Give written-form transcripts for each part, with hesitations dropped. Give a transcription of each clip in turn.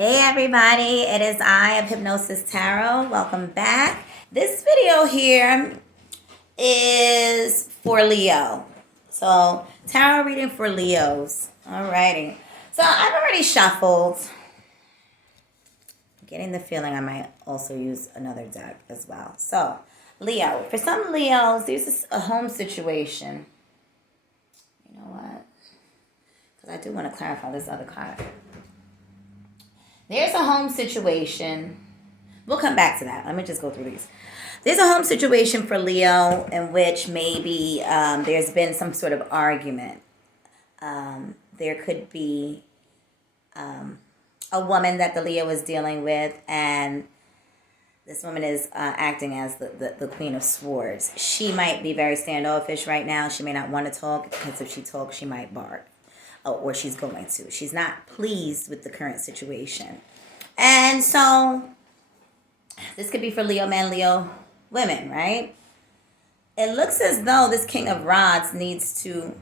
Hey everybody, it is I of Hypnosis Tarot. Welcome back. This video here is for Leo. So, tarot reading for Leos. Alrighty. So, I've already shuffled. Getting the feeling I might also use another deck as well. So, Leo. For some Leos, there's a home situation. You know what? Because I do want to clarify this other card. There's a home situation. We'll come back to that. Let me just go through these. There's a home situation for Leo in which maybe there's been some sort of argument. There could be a woman that the Leo is dealing with, and this woman is acting as the Queen of Swords. She might be very standoffish right now. She may not want to talk because if she talks, she might bark. Or she's going to. She's not pleased with the current situation. And so, this could be for Leo men, Leo women, right? It looks as though this King of Rods needs to,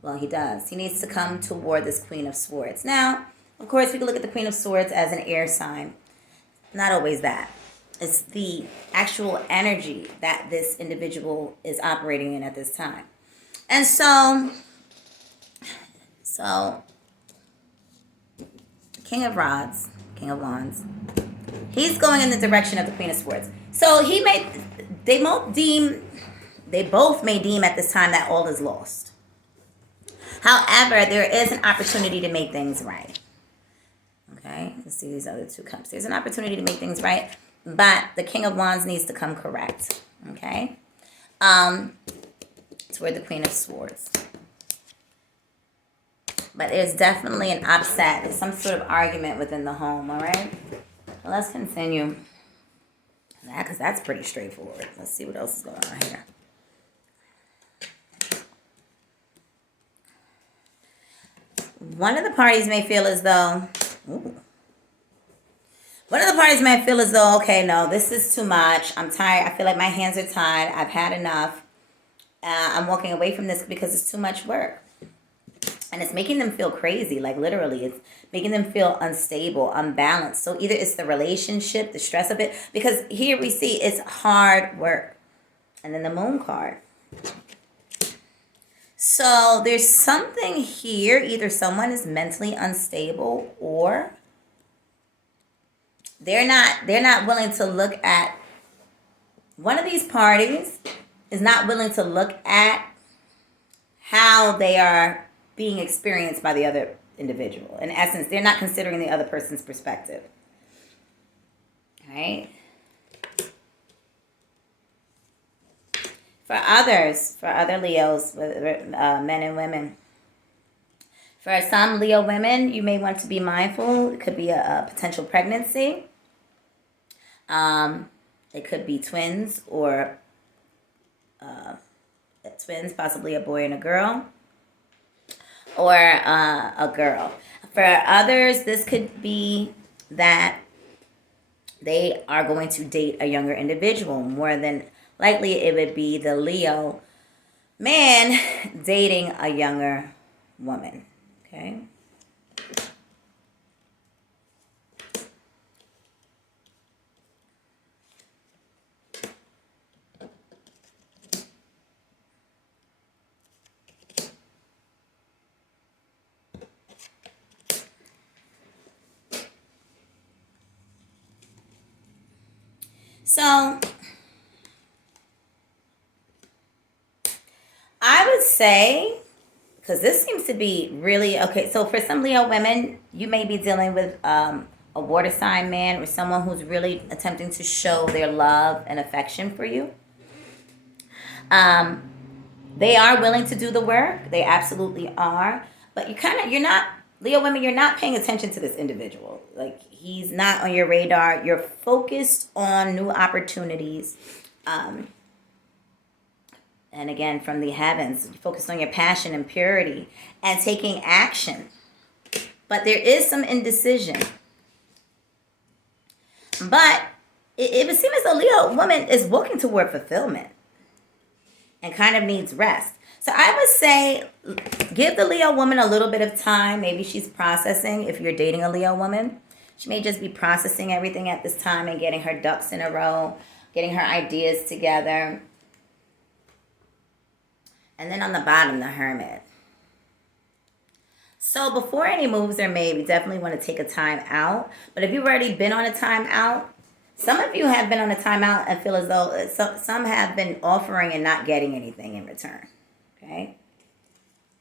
well, he does. He needs to come toward this Queen of Swords. Now, of course, we can look at the Queen of Swords as an air sign. Not always that. It's the actual energy that this individual is operating in at this time. And so, King of Rods, King of Wands, he's going in the direction of the Queen of Swords. So they both may deem at this time that all is lost. However, there is an opportunity to make things right. Okay, let's see these other two cups. There's an opportunity to make things right, but the King of Wands needs to come correct. Okay, toward the Queen of Swords. But there's definitely an upset. There's some sort of argument within the home, all right? Well, let's continue that because that's pretty straightforward. Let's see what else is going on here. One of the parties may feel as though, okay, no, this is too much. I'm tired. I feel like my hands are tied. I've had enough. I'm walking away from this because it's too much work. And it's making them feel crazy, like literally. It's making them feel unstable, unbalanced. So either it's the relationship, the stress of it, because here we see it's hard work. And then the Moon card. So there's something here. Either someone is mentally unstable or they're not willing to look at, one of these parties is not willing to look at how they are being experienced by the other individual. In essence, they're not considering the other person's perspective. All right? For other Leos, men and women, for some Leo women, you may want to be mindful. It could be a potential pregnancy. It could be twins or twins, possibly a boy and a girl. Or a girl. For others, this could be that they are going to date a younger individual. More than likely, it would be the Leo man dating a younger woman. Okay? So, I would say, because this seems to be really, okay, so for some Leo women, you may be dealing with a water sign man or someone who's really attempting to show their love and affection for you. They are willing to do the work. They absolutely are. But you're not, Leo women, you're not paying attention to this individual. Like, he's not on your radar. You're focused on new opportunities. And again, from the heavens, you're focused on your passion and purity and taking action. But there is some indecision. But it would seem as though Leo woman is walking toward fulfillment and kind of needs rest. So I would say give the Leo woman a little bit of time. Maybe she's processing if you're dating a Leo woman. She may just be processing everything at this time and getting her ducks in a row, getting her ideas together. And then on the bottom, the Hermit. So before any moves are made, we definitely want to take a time out. But if you've already been on a time out, some of you have been on a timeout and feel as though some have been offering and not getting anything in return. Okay?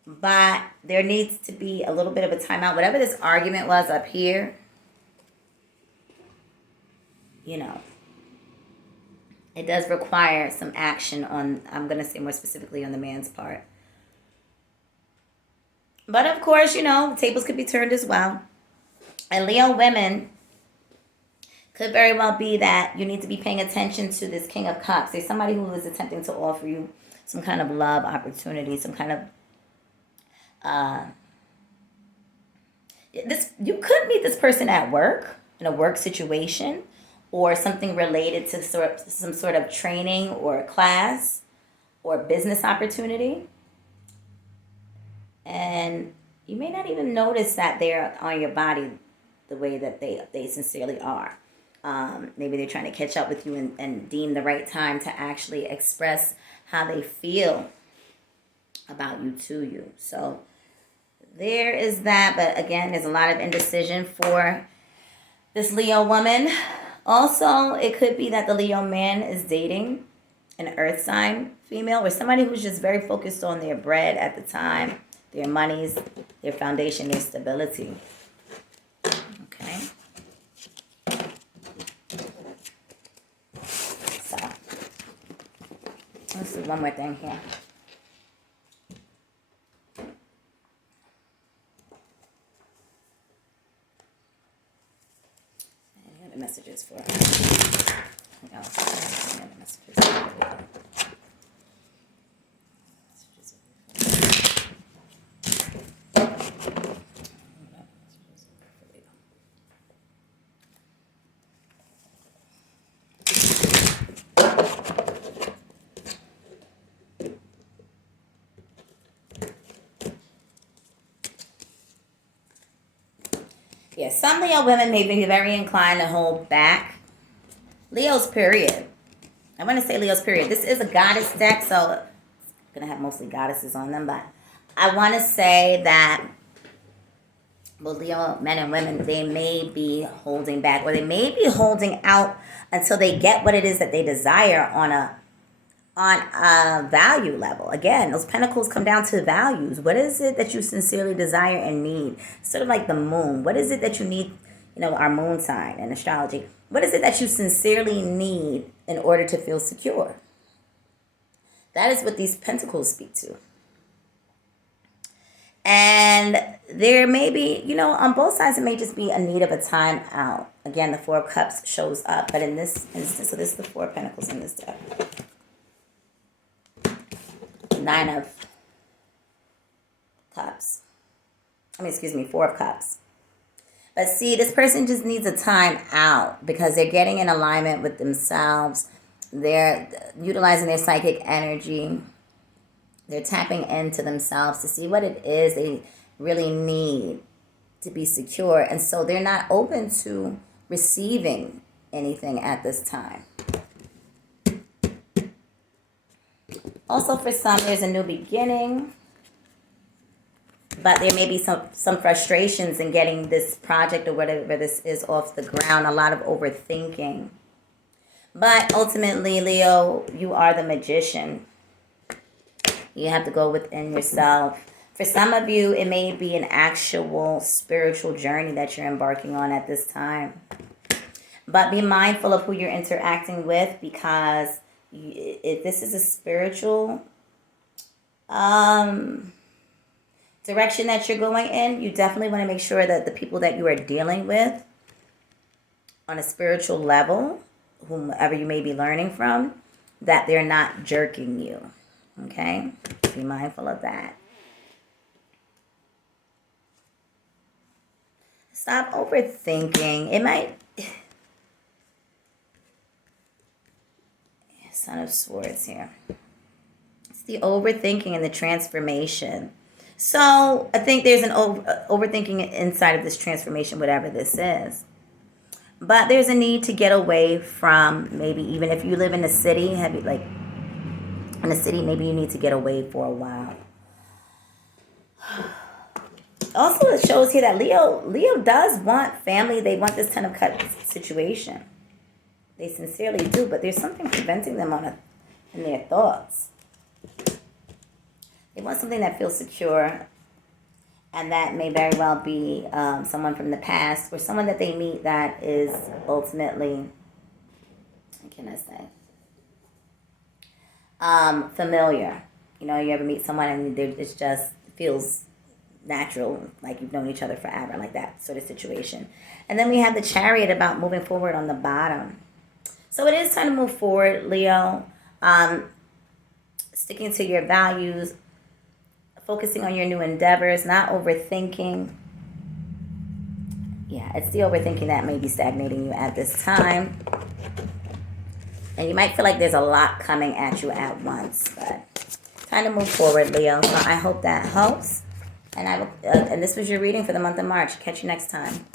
But there needs to be a little bit of a timeout. Whatever this argument was up here, it does require some action on, I'm going to say more specifically on the man's part. But of course, the tables could be turned as well. And Leo women, could very well be that you need to be paying attention to this King of Cups. There's somebody who is attempting to offer you some kind of love opportunity, some kind of you could meet this person at work, in a work situation, or something related to some sort of training or class or business opportunity. And you may not even notice that they're on your body the way that they sincerely are. Maybe they're trying to catch up with you and deem the right time to actually express how they feel about you to you. So there is that. But again, there's a lot of indecision for this Leo woman. Also, it could be that the Leo man is dating an earth sign female or somebody who's just very focused on their bread at the time, their monies, their foundation, their stability. Okay. So, let's do one more thing here. Any other messages for us? Any other messages? Yeah, some Leo women may be very inclined to hold back. Leo's period. I'm going to say Leo's period. This is a goddess deck, so it's going to have mostly goddesses on them. But I want to say that both Leo men and women, they may be holding back, or they may be holding out until they get what it is that they desire on a value level. Again, those pentacles come down to values. What is it that you sincerely desire and need? Sort of like the moon. What is it that you need, our moon sign in astrology? What is it that you sincerely need in order to feel secure? That is what these pentacles speak to. And there may be, on both sides, it may just be a need of a time out. Again, the Four of Cups shows up. But in this instance, so this is the Four of Pentacles in this deck. Nine of Cups. Four of Cups. But see, this person just needs a time out because they're getting in alignment with themselves. They're utilizing their psychic energy. They're tapping into themselves to see what it is they really need to be secure. And so they're not open to receiving anything at this time. Also, for some, there's a new beginning, but there may be some frustrations in getting this project or whatever this is off the ground, a lot of overthinking. But ultimately, Leo, you are the magician. You have to go within yourself. For some of you, it may be an actual spiritual journey that you're embarking on at this time. But be mindful of who you're interacting with, because if this is a spiritual direction that you're going in, you definitely want to make sure that the people that you are dealing with on a spiritual level, whomever you may be learning from, that they're not jerking you. Okay? Be mindful of that. Stop overthinking. It might... Son of Swords here. It's the overthinking and the transformation. So I think there's an overthinking inside of this transformation, whatever this is. But there's a need to get away from, maybe even if you live in the city, like in the city, maybe you need to get away for a while. Also, it shows here that Leo does want family. They want this 10 of Cups situation. They sincerely do, but there's something preventing them in their thoughts. They want something that feels secure, and that may very well be someone from the past or someone that they meet that is ultimately, what can I say, familiar. You know, you ever meet someone and it just feels natural, like you've known each other forever, like that sort of situation. And then we have the Chariot about moving forward on the bottom. So it is time to move forward, Leo. Sticking to your values, focusing on your new endeavors, not overthinking. Yeah, it's the overthinking that may be stagnating you at this time. And you might feel like there's a lot coming at you at once, but time to move forward, Leo. So I hope that helps. And and this was your reading for the month of March. Catch you next time.